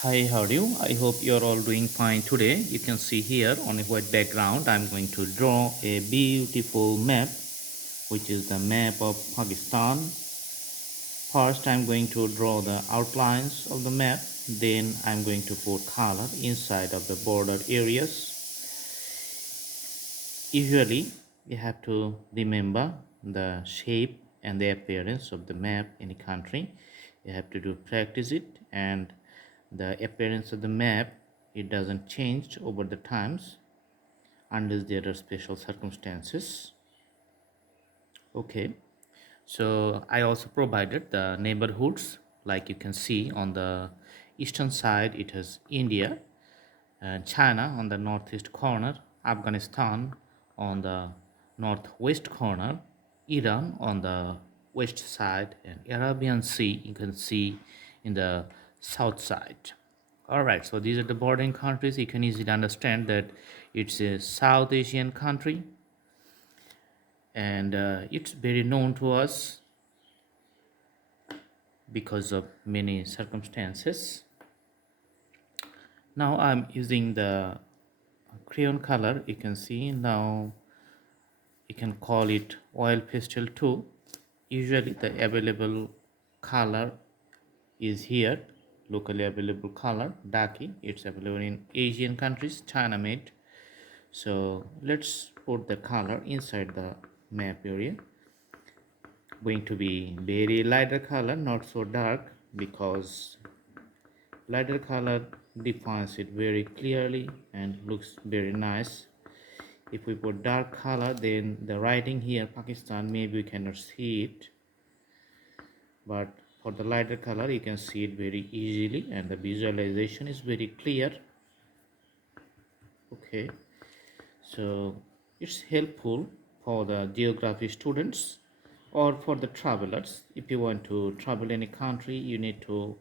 Hi, how are you? I hope you're all doing fine today. You can see here on a white background, I'm going to draw a beautiful map, which is the map of Pakistan. First, I'm going to draw the outlines of the map. Then I'm going to put color inside of the border areas. Usually, you have to remember the shape and the appearance of the map in a country. You have to do practice it, and the appearance of the map, it doesn't change over the times unless there are special circumstances. Okay, so I also provided the neighborhoods. Like you can see on the eastern side, it has India, China on the northeast corner, Afghanistan on the northwest corner, Iran on the west side, and Arabian Sea you can see in the south side. All right, so these are the bordering countries. You can easily understand that it's a South Asian country, and it's very known to us because of many circumstances. Now I'm using the crayon color. You can see now you can call it oil pastel too. Usually the available color is here, locally available color daki. It's available in Asian countries, China made. So let's put the color inside the map area. Going to be very lighter color, not so dark, because lighter color defines it very clearly and looks very nice. If we put dark color, then the writing here Pakistan, maybe we cannot see it, but for the lighter color you can see it very easily and the visualization is very clear. Okay, so it's helpful for the geography students or for the travelers. If you want to travel any country, you need to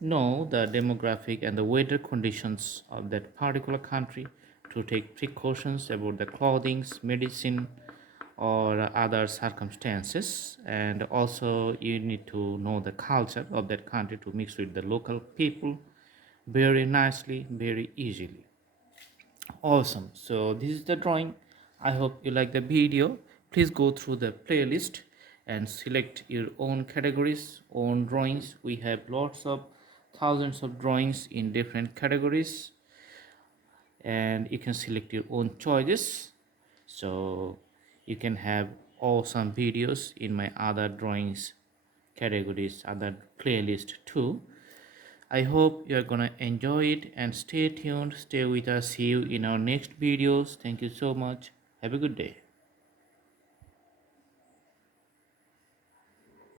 know the demographic and the weather conditions of that particular country, to take precautions about the clothings, medicine, or other circumstances. And also you need to know the culture of that country to mix with the local people very nicely, very easily. Awesome, so this is the drawing. I hope you like the video. Please go through the playlist and select your own categories, own drawings. We have lots of thousands of drawings in different categories, and you can select your own choices. So you can have awesome videos in my other drawings categories, other playlist too. I hope you're gonna enjoy it, and stay tuned, stay with us. See you in our next videos. Thank you so much. Have a good day.